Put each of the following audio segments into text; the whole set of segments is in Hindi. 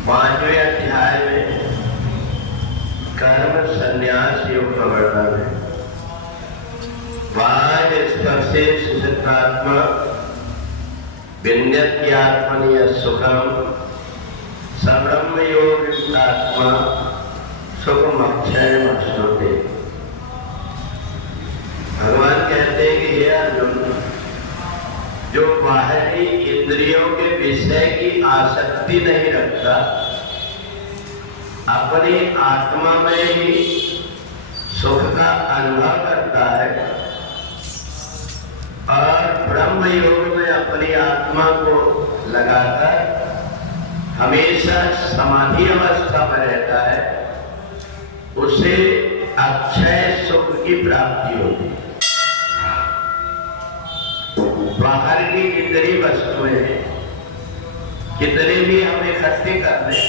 पांचवें अध्याय में कर्म संन्यास योग का वर्णन है। बाह्य स्पर्शे सुचित्रात्मा विन्यत्यात्मनि सुखम सब्रह्म योग आत्मा सुखमक्षय अश्नुते। भगवान कहते हैं कि हे अर्जुन, जो बाहरी इंद्रियों के विषय की आसक्ति नहीं रखता, अपनी आत्मा में ही सुख का अनुभव करता है और ब्रह्म योग में अपनी आत्मा को लगाकर हमेशा समाधि अवस्था में रहता है, उसे अक्षय सुख की प्राप्ति होती है। बाहर की जितनी वस्तुएं कितने भी हम इकट्ठे कर लें,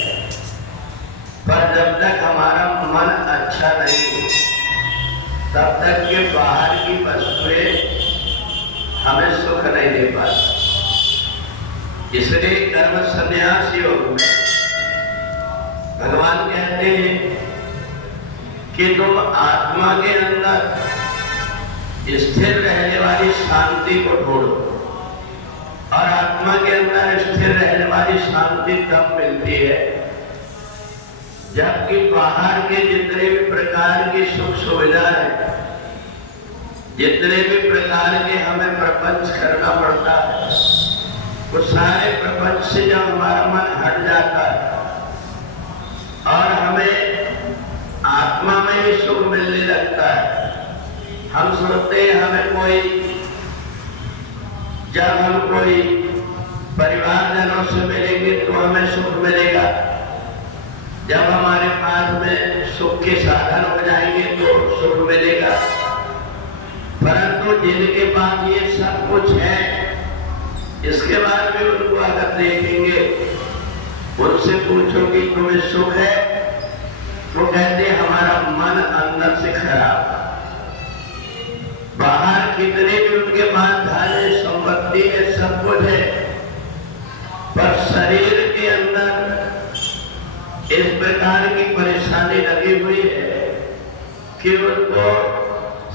पर जब तक हमारा मन अच्छा नहीं हो तब तक के बाहर की वस्तुएं हमें सुख नहीं दे पाती। इसलिए कर्म संन्यास योग में भगवान कहते हैं कि तुम आत्मा के अंदर स्थिर रहने वाली शांति को ढूंढो, और आत्मा के अंदर स्थिर रहने वाली शांति तब मिलती है जबकि बाहर के जितने भी प्रकार की सुख सुविधा है, जितने भी प्रकार के हमें प्रपंच करना पड़ता है, वो सारे प्रपंच से जब हमारा मन हट जाता है और हमें आत्मा में ही सुख मिलने लगता है, हम सोचते हैं हमें कोई, जब हम कोई परिवारजनों से मिलेंगे तो हमें सुख मिलेगा, जब हमारे पास में सुख के साधन हो जाएंगे तो सुख मिलेगा। परंतु जिनके पास ये सब कुछ है, इसके बाद भी उनको अगर देखेंगे, उनसे पूछो कि तुम्हें सुख है, वो कहते हमारा मन अंदर से खराब। बाहर कितने भी उनके पास धन संपत्ति है, सब कुछ है, पर शरीर के अंदर इस प्रकार की परेशानी लगी हुई है कि उनको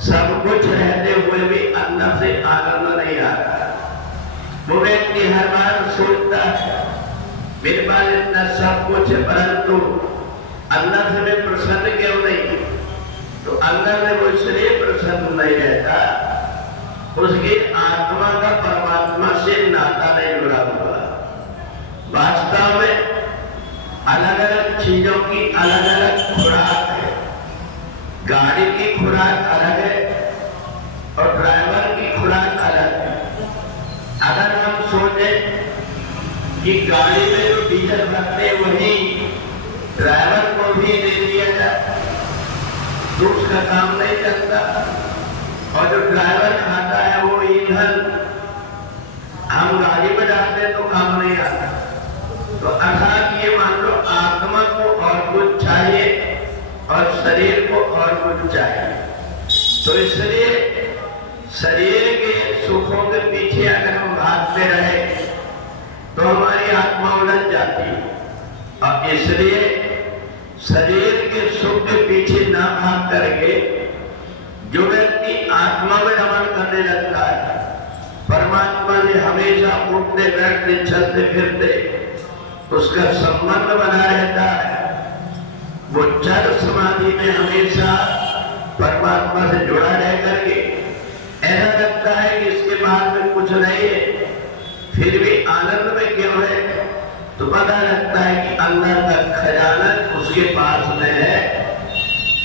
सब कुछ रहते हुए भी अंदर से आनंद नहीं आ रहा। वो व्यक्ति हर बार सोचता है मेरे पास इतना सब कुछ है, परंतु अंदर से मैं प्रसन्न क्यों नहीं? तो अंदर में वो इसलिए प्रसन्न नहीं रहता, उसकी आत्मा का परमात्मा से नाता नहीं जुड़ा हुआ। वास्तव में अलग अलग चीजों की अलग अलग खुराक है। गाड़ी की खुराक अलग है और ड्राइवर की खुराक अलग है। अगर हम सोचें कि गाड़ी में जो डीजल रखते वही ड्राइवर को भी दे दिया जाए तो उसका काम नहीं चलता, और जो ड्राइवर खाता है वो ईंधन हम गाड़ी में डालते हैं तो काम नहीं आता। तो अर्थात ये मान लो आत्मा को और कुछ चाहिए और शरीर को और कुछ चाहिए। तो इसलिए शरीर के सुखों के पीछे अगर हम भागते रहे तो हमारी आत्मा उलझ जाती है, और इसलिए शरीर के सुख के पीछे ना भाग करके जो व्यक्ति आत्मा में रमण करने लगता है, परमात्मा से हमेशा उठते बैठते चलते फिरते उसका संबंध बना रहता है, वो जड़ समाधि में हमेशा परमात्मा से जुड़ा रह करके ऐसा लगता है कि इसके बाद में कुछ नहीं है, फिर भी आनंद में क्यों है? तो पता लगता है कि अंदर का खजाना उसके पास में है,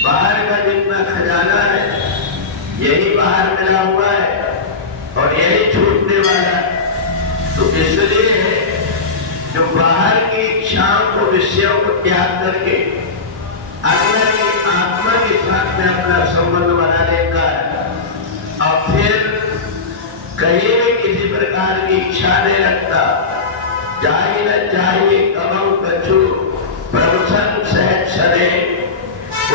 बाहर का जितना खजाना है यही बाहर मिला हुआ है और यही छूटने वाला है। तो इसलिए जो बाहर की इच्छाओं को, विषयों को त्याग करके अंदर की आत्मा के साथ में अपना संबंध बना लेता है और फिर कहीं भी किसी प्रकार की इच्छा नहीं रखता, जाहि न चाहिए कबहु कछु प्रवसन सहज सने,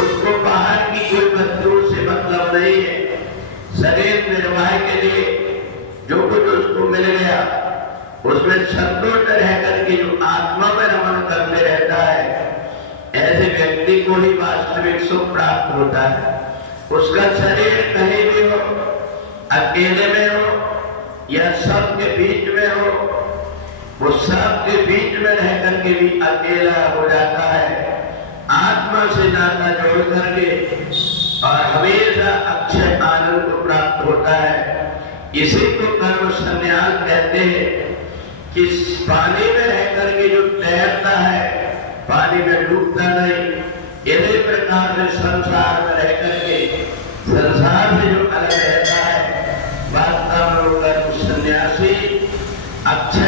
उसको बाहर की कोई वस्तु से मतलब नहीं है। शरीर निर्वाह के लिए जो कुछ उसको मिल गया उसमें संतुष्ट रह करके जो आत्मा में रमण करते रहता व्यक्ति को ही वास्तविक सुख प्राप्त होता है। उसका शरीर कहीं भी हो, अकेले में हो या सबके बीच में हो, वो सबके बीच में रह करके भी अकेला हो जाता है। आत्मा से नाता जोड़ करके और हमेशा अक्षय आनंद को प्राप्त होता है। इसी को कर्म संन्यास कहते हैं कि पानी में रह करके जो तैरता है, पानी में डूबता नहीं, इसी प्रकार से संसार में रह करके संसार से जो अलग रहता है, वास्तव में वो कर्म संन्यासी अक्षय